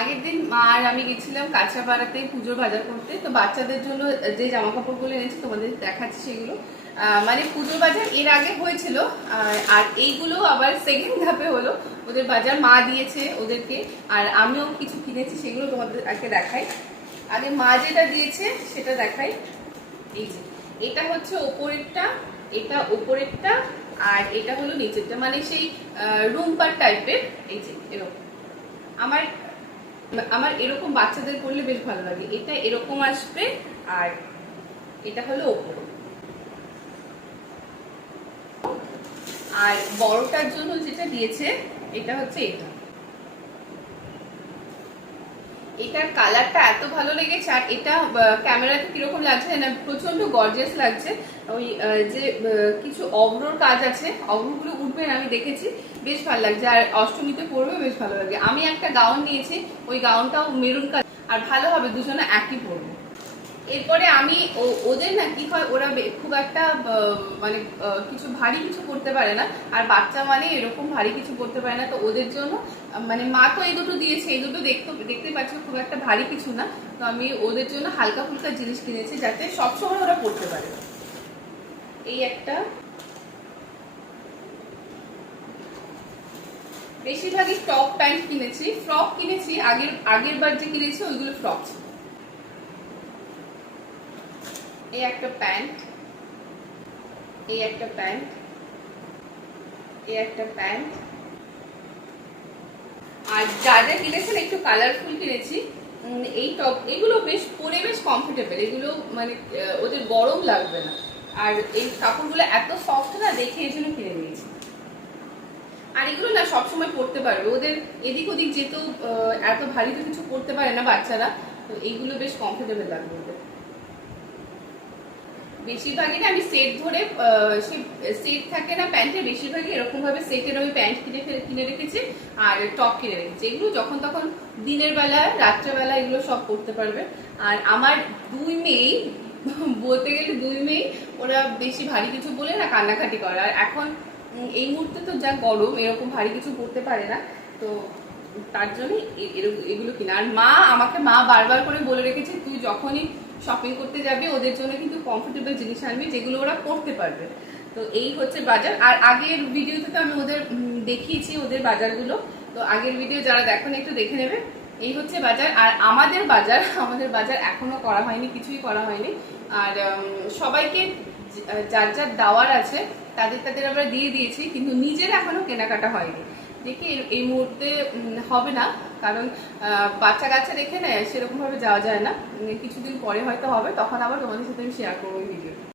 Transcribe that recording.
আগের দিন মা আর আমি গেছিলাম কাঁচরাপাড়াতে পুজোর বাজার করতে। তো বাচ্চাদের জন্য যে জামা কাপড়গুলো এনেছি তোমাদের দেখাচ্ছি সেগুলো। মানে পুজোর বাজার এর আগে হয়েছিল, আর এইগুলো আবার সেকেন্ড ধাপে হলো। ওদের বাজার মা দিয়েছে ওদেরকে, আর আমিও কিছু কিনেছি, সেগুলো তোমাদের আগে দেখাই। আগে মা যেটা দিয়েছে সেটা দেখাই। এই যে এটা হচ্ছে ওপরেরটা, এটা ওপরেরটা, আর এটা হলো নিচেরটা, মানে সেই রুমপার টাইপের। এই যে এরকম আমার আমার এরকম বাচ্চাদের পরলে বেশ ভালো লাগে। এটা এরকম আসবে, আর এটা হলো ওপরে। আর বড়টার জন্য যেটা দিয়েছে এটা হচ্ছে এটা। এটার কালারটা এত ভালো লেগেছে, আর এটা ক্যামেরাতে কিরকম লাগছে না, প্রচন্ড গর্জিয়াস লাগছে। ওই যে কিছু অভ্রর কাজ আছে, অভ্রগুলো উঠবে আমি দেখেছি, বেশ ভালো লাগছে। আর অষ্টমীতে পরবে বেশ ভালো লাগে। আমি একটা গাউন নিয়েছি, ওই গাউনটাও মেরুন কালার, আর ভালো হবে দুজনে একই পরবো। এরপরে আমি ওদের না কি হয়, ওরা খুব একটা মানে কিছু ভারী কিছু করতে পারে না, আর বাচ্চা মানে এরকম ভারী কিছু করতে পারে না। তো ওদের জন্য মানে মা তো এই দুটো দিয়েছে, এই দুটো দেখতেই পাচ্ছ খুব একটা ভারী কিছু না। তো আমি ওদের জন্য হালকা ফুলকা জিনিস কিনেছি যাতে সবসময় ওরা পড়তে পারে। এই একটা, বেশিরভাগই টপ প্যান্ট কিনেছি, ফ্রক কিনেছি। আগের বার যে কিনেছি ওইগুলো ফ্রক। এই একটা প্যান্ট, এই একটা প্যান্ট, এই একটা প্যান্ট। আর যা যা কিনেছেন একটু কালারফুল কিনেছি। এই টপ, এগুলো বেশ পরে বেশ কমফোর্টেবল, এগুলো মানে ওদের গরম লাগবে না। আর এই কাপড়গুলো এত সফট না, দেখে এই জন্য কিনে নিয়েছি। আর এগুলো না সবসময় পরতে পারবে, ওদের এদিক ওদিক যেতেও এত ভারী তো কিছু পরতে পারে না বাচ্চারা। তো এইগুলো বেশ কমফোর্টেবল লাগবে ওদের। বেশিরভাগই না আমি সেট ধরে, সেট থাকে না প্যান্টের, বেশিরভাগই এরকম ভাবে সেটের আমি প্যান্ট কিনে রেখেছি আর টপ কিনে রেখেছি। এগুলো যখন তখন দিনের বেলা রাত্রেবেলা এগুলো সব পরতে পারবে। আর আমার দুই মেয়ে, বলতে গেলে দুই মেয়ে, ওরা বেশি ভারী কিছু বলে না কান্নাকাটি করে। আর এখন এই মুহূর্তে তো যা গরম, এরকম ভারী কিছু পরতে পারে না, তো তার জন্যই এগুলো কিনা। আর মা বারবার করে বলে রেখেছে, তুই যখনই শপিং করতে যাবি ওদের জন্য কিন্তু কমফোর্টেবল জিনিস আনবি যেগুলো ওরা পরতে পারবে। তো এই হচ্ছে বাজার। আর আগের ভিডিওতে তো আমি ওদের দেখিয়েছি ওদের বাজারগুলো, তো আগের ভিডিও যারা দেখেন একটু দেখে নেবে। এই হচ্ছে বাজার। আর আমাদের বাজার এখনো করা হয়নি, কিছুই করা হয়নি। আর সবাইকে যার যার দেওয়ার আছে তাদের আমরা দিয়ে দিয়েছি, কিন্তু নিজের এখনো কেনাকাটা হয়নি। দেখি এই মুহূর্তে হবে না, কারণ বাচ্চা কাচ্চা রেখে নেয় সেরকম ভাবে যাওয়া যায় না। কিছুদিন পরে হয়তো হবে, তখন আবার তোমাদের সাথে আমি শেয়ার করবো এই ভিডিও।